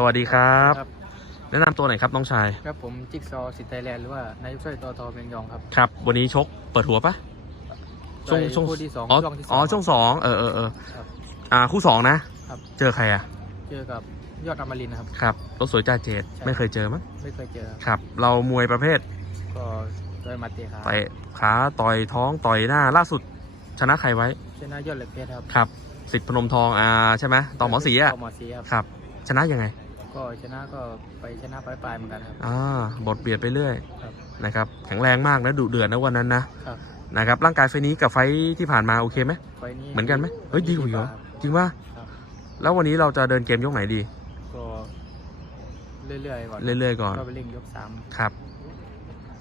สวัสดีครับครับ แนะนำตัวหน่อยครับน้องชาย ครับผมจิ๊กซอว์สิทธิ์ไทยแลนด์หรือว่านายกสร้อยตอทอเมียงยองครับครับ วันนี้ชกเปิดหัวปะต่อยคู่ที่สองอ๋อช่วงที่สอง อ๋อช่วงสองเออเออเออครับอ่าคู่สองนะครับ เจอใครอะเจอกับยอดอมรินทร์นะครับ ครับรถสวยจ่าเจดใช่ ไม่เคยเจอมั้งไม่เคยเจอครับครับ เรามวยประเภทก็ต่อยหมาเตะขาเตะขาต่อยท้องต่อยหน้าล่าสุดชนะใครไว้ชนะยอดเหล็กเพชรครับครับสิทธิ์พนมทองอ่าใช่ไหมตองหมอสีอะต่อหมอสีครับครับ ชนะยังไง ก็ชนะก็ไปชนะปลายๆเหมือนกันครับ อ่าบทเบียดไปเรื่อยครับ นะครับแข็งแรงมากนะดุเดือดนะวันนั้นนะครับ นะครับร่างกายไฟล์นี้กับไฟล์ที่ผ่านมาโอเคไหมไฟล์นี้เหมือนกันไหมเฮ้ยดีกว่าอีกเหรอครับจริงว่าครับ แล้ววันนี้เราจะเดินเกมยกไหนดี ก็เรื่อยๆก่อนเรื่อยๆก่อนก็ไปเล่นยกสามครับ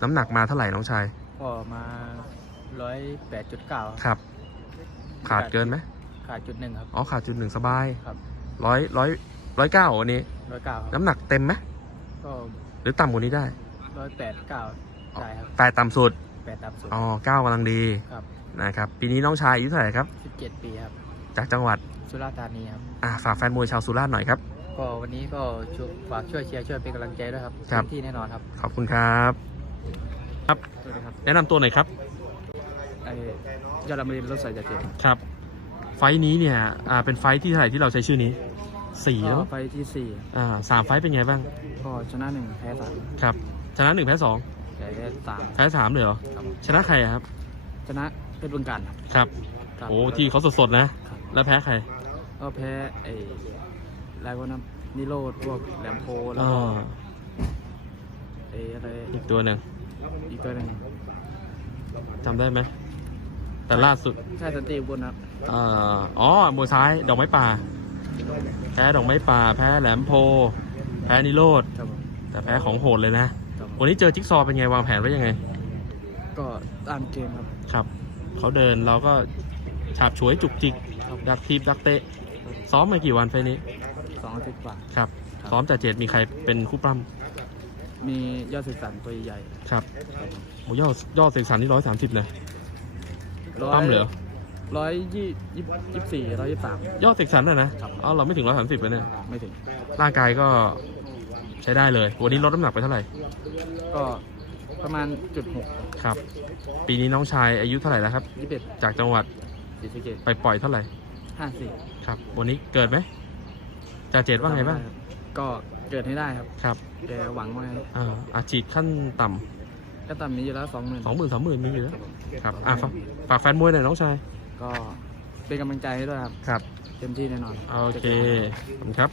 น้ำหนักมาเท่าไหร่น้องชายก็มาร้อยแปดจุดเก้าครับ ขาดเกินไหมขาดจุดหนึ่งครับ อ๋อขาดจุดหนึ่งสบายครับ ร้อยร้อย ร้อยเก้าวันนี้ ร้อยเก้าครับน้ำหนักเต็มไหมก็หรือต่ำกว่านี้ได้ร้อยแปดเก้าได้ครับแปดต่ำสุดแปดต่ำสุดอ๋อเก้ากำลังดีครับนะครับปีนี้น้องชายอายุเท่าไหร่ครับสิบเจ็ดปีครับ จากจังหวัดสุราษฎร์ธานีครับอ่าฝากแฟนมวยชาวสุราษฎร์หน่อยครับก็วันนี้ก็ช่วยฝากช่วยเชียร์ช่วยเป็นกำลังใจด้วยครับครับเต็มที่แน่นอนครับ ขอบคุณครับ ครับสวัสดีครับแนะนำตัวหน่อยครับไอ้ยอดอมรินทร์รถใส่จัดเจ็ดครับ ไฟท์นี้เนี่ยอ่าเป็นไฟท์ที่เท่าไหร่ที่เราใช้ชื่อนี้ สี่ก็แล้ว ไปที่สี่อ่าสามไฟท์เป็นไงบ้าง ก็ชนะหนึ่งแพ้สามครับ ชนะหนึ่งแพ้สองแพ้สามแพ้สามเลยเหรอ ครับชนะใครอะครับ ชนะเพชรบุญการครับครับ ครับโอ้ที่เขาสดๆนะ ครับแล้วแพ้ใคร ก็แพ้ไอ้อะไรวะนะนิโรธพวกแหลมโพแล้วอ๋อก็ไอ้อะไรอีกตัวหนึ่งอีกตัวหนึ่งจำได้ไหม แต่ล่าสุด ใช่สันติอุบลครับอ่าอ๋อมวยซ้าย ดอกไม้ป่า แพ้ดอกไม้ป่า แพ้แหลมโพ แพ้นิโรธครับผมแต่แพ้ของโหดเลยนะ ครับผมวันนี้เจอจิ๊กซอว์เป็นไงวางแผนไว้ยังไง ก็ตามเกมครับ ครับ เขาเดินเราก็ฉาบฉวยจุกจิกดักทีบดักเตะ ซ้อมมากี่วันไฟล์นี้ สองอาทิตย์กว่า ครับ ครับ ซ้อมจ่าเจดมีใครเป็นคู่ปล้มียอดศึกษาตัวใหญ่ำครับโอ้ยอดยอดเสกสรรนี่ร้อยสามสิบเลย ร้อยปั้มเหรอ ร้อยยี่ยี่ยี่สี่ร้อยยี่สามยอดเสกสรรน่ะนะครับอ๋อเราไม่ถึงร้อยสามสิบเลยเนี่ย ไม่ถึง ร่างกายก็ใช้ได้เลย วันนี้ลดน้ำหนักไปเท่าไหร่ ก็ประมาณจุดหกครับ ปีนี้น้องชายอายุเท่าไหร่แล้วครับ ยี่สิบเอ็ดจากจังหวัดศรีสะเกษไปปล่อยเท่าไหร่ห้าสี่ครับ วันนี้เกิดไหมจ่าเจดว่าไงบ้าง ก็เกิดให้ได้ครับ ครับแกหวังไว้อ่าอาชีพขั้นต่ก็ต่ำมีอยู่แล้วสองหมื่นำสองหมื่นสามหมื่นมีอยู่แล้วครับ อะฝากฝากแฟนมวยหน่อยน้องชาย ก็เป็นกำลังใจให้ด้วยครับ ครับ เต็มที่แน่นอน โอเคขอบคุณครับ